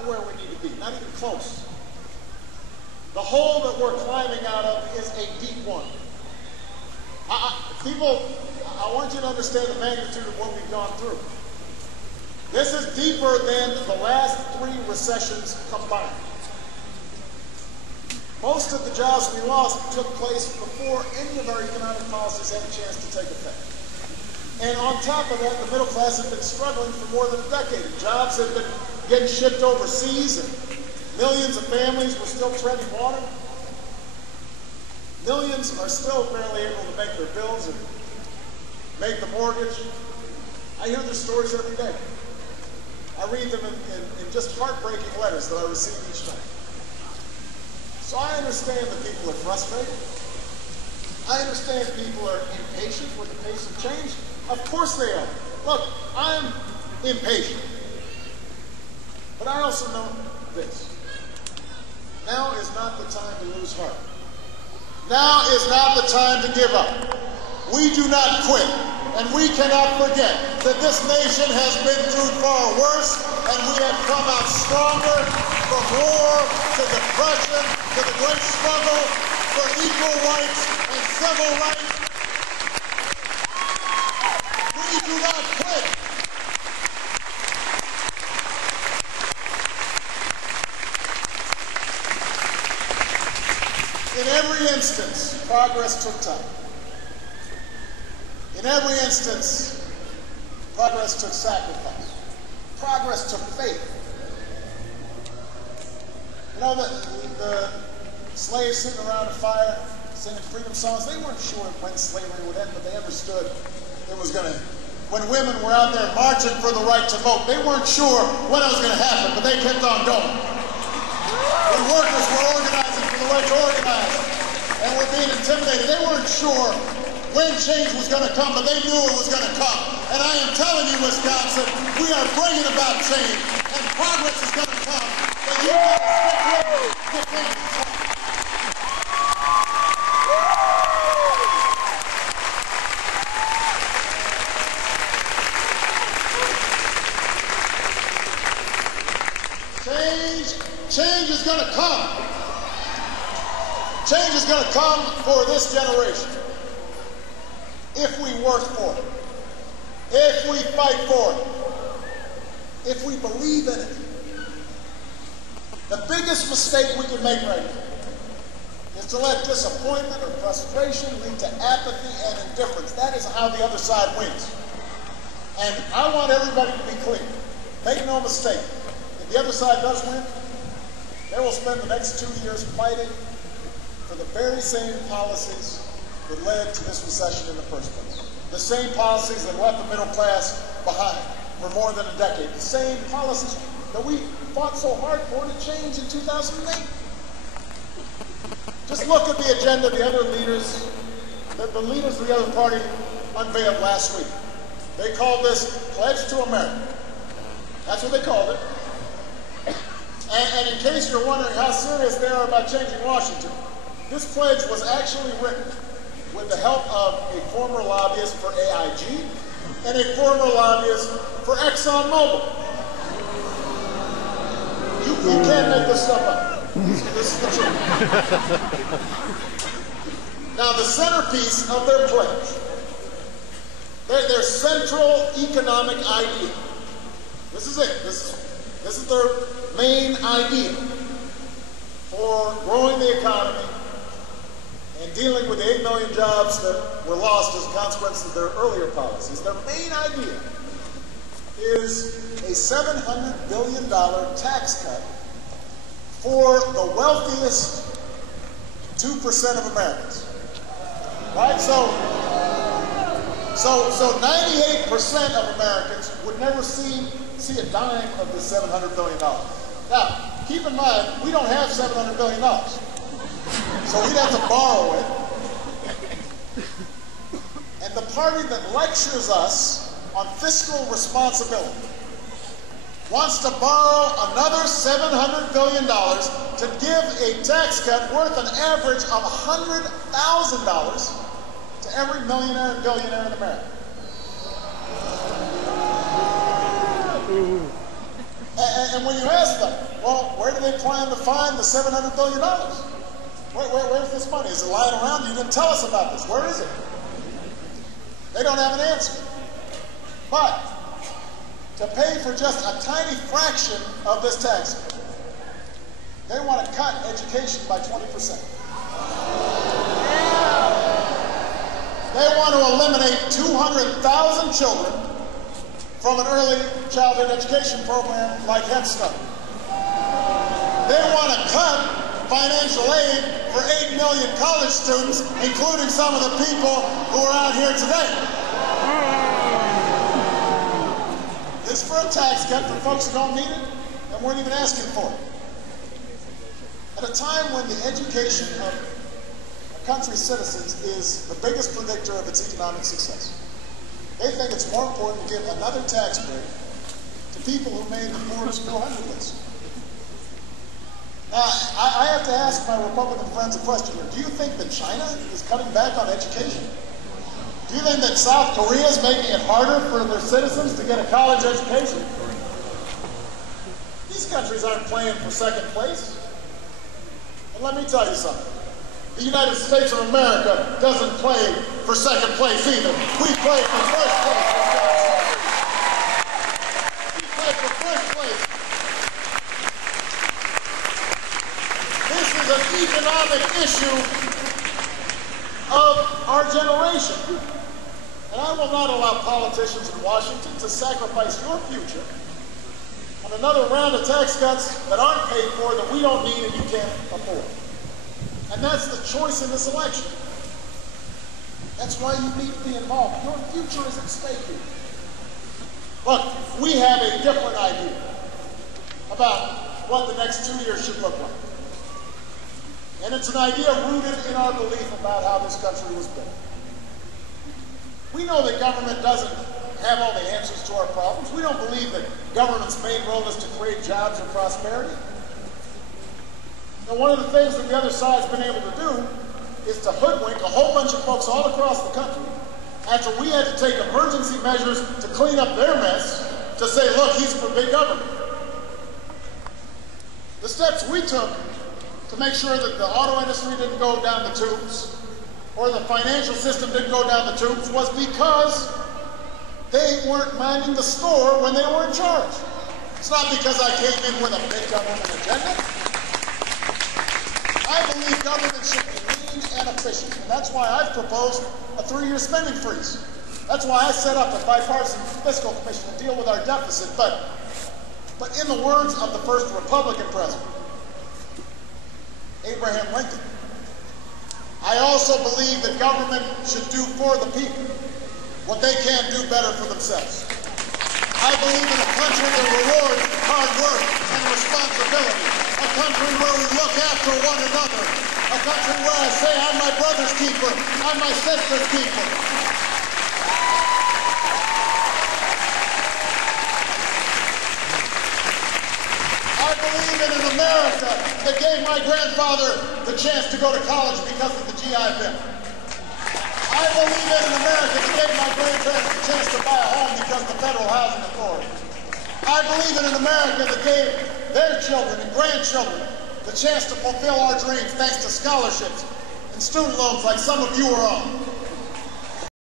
not where we need to be, not even close. The hole that we're climbing out of is a deep one. I want you to understand the magnitude of what we've gone through. This is deeper than the last 3 recessions combined. Most of the jobs we lost took place before any of our economic policies had a chance to take effect. And on top of that, the middle class has been struggling for more than a decade. Jobs have been getting shipped overseas, and millions of families were still treading water. Millions are still barely able to make their bills and make the mortgage. I hear the stories every day. I read them in just heartbreaking letters that I receive each night. So I understand that people are frustrated. I understand people are impatient with the pace of change. Of course they are. Look, I'm impatient. But I also know this. Now is not the time to lose heart. Now is not the time to give up. We do not quit, and we cannot forget that this nation has been through far worse, and we have come out stronger from war to depression to the great struggle for equal rights and civil rights. We do not quit. In every instance, progress took time. In every instance, progress took sacrifice. Progress took faith. You know, the slaves sitting around a fire singing freedom songs, they weren't sure when slavery would end, but they understood it was going to. When women were out there marching for the right to vote, they weren't sure when it was going to happen, but they kept on going. When workers were organizing for the right to organize and were being intimidated, they weren't sure when change was going to come, but they knew it was going to come. And I am telling you, Wisconsin, we are bringing about change, and progress is going to come. But you got to stick with it to finish the time. Change is going to come. Change is going to come for this generation. If we work for it, if we fight for it, if we believe in it. The biggest mistake we can make right now is to let disappointment or frustration lead to apathy and indifference. That is how the other side wins. And I want everybody to be clear. Make no mistake. If the other side does win, they will spend the next 2 years fighting for the very same policies that led to this recession in the first place. The same policies that left the middle class behind for more than a decade. The same policies that we fought so hard for to change in 2008. Just look at the agenda the other leaders, the leaders of the other party unveiled last week. They called this Pledge to America. That's what they called it. And in case you're wondering how serious they are about changing Washington, this pledge was actually written with the help of a former lobbyist for AIG and a former lobbyist for ExxonMobil. You can't make this stuff up. This is the truth. Now, the centerpiece of their pledge, their central economic idea, this is it. This is their main idea for growing the economy and dealing with the 8 million jobs that were lost as a consequence of their earlier policies. Their main idea is a $700 billion tax cut for the wealthiest 2% of Americans. Right? So 98% of Americans would never see a dime of this $700 billion. Now, keep in mind, we don't have $700 billion. So we'd have to borrow it. And the party that lectures us on fiscal responsibility wants to borrow another $700 billion to give a tax cut worth an average of $100,000 to every millionaire and billionaire in America. And when you ask them, Well, where do they plan to find the $700 billion? Where's this money? Is it lying around? You didn't tell us about this. Where is it? They don't have an answer. But to pay for just a tiny fraction of this tax bill, they want to cut education by 20%. They want to eliminate 200,000 children from an early childhood education program like Head Start. They want to cut financial aid for 8 million college students, including some of the people who are out here today. This for a tax cut for folks who don't need it and weren't even asking for it. At a time when the education of a country's citizens is the biggest predictor of its economic success, they think it's more important to give another tax break to people who made the Forbes 400 list. Now, I have to ask my Republican friends a question here. Do you think that China is cutting back on education? Do you think that South Korea is making it harder for their citizens to get a college education? These countries aren't playing for second place. And let me tell you something. The United States of America doesn't play for second place either. We play for first place. We play for first place. This is an economic issue of our generation. And I will not allow politicians in Washington to sacrifice your future on another round of tax cuts that aren't paid for, that we don't need and you can't afford. And that's the choice in this election. That's why you need to be involved. Your future is at stake here. Look, we have a different idea about what the next 2 years should look like. And it's an idea rooted in our belief about how this country was built. We know that government doesn't have all the answers to our problems. We don't believe that government's main role is to create jobs and prosperity. And one of the things that the other side's been able to do is to hoodwink a whole bunch of folks all across the country after we had to take emergency measures to clean up their mess to say, look, he's for big government. The steps we took to make sure that the auto industry didn't go down the tubes or the financial system didn't go down the tubes was because they weren't minding the store when they were in charge. It's not because I came in with a big government agenda. I believe government should be lean and efficient, and that's why I've proposed a 3-year spending freeze. That's why I set up a bipartisan fiscal commission to deal with our deficit. But in the words of the first Republican president, Abraham Lincoln, I also believe that government should do for the people what they can't do better for themselves. I believe in a country that rewards hard work and responsibility, a country where we look after one another, a country where I say, I'm my brother's keeper, I'm my sister's keeper. I believe in an America that gave my grandfather the chance to go to college because of the GI Bill. I believe in an America that gave my grandparents the chance to buy a home because of the Federal Housing Authority. I believe in an America that gave their children and grandchildren the chance to fulfill our dreams thanks to scholarships and student loans like some of you are on.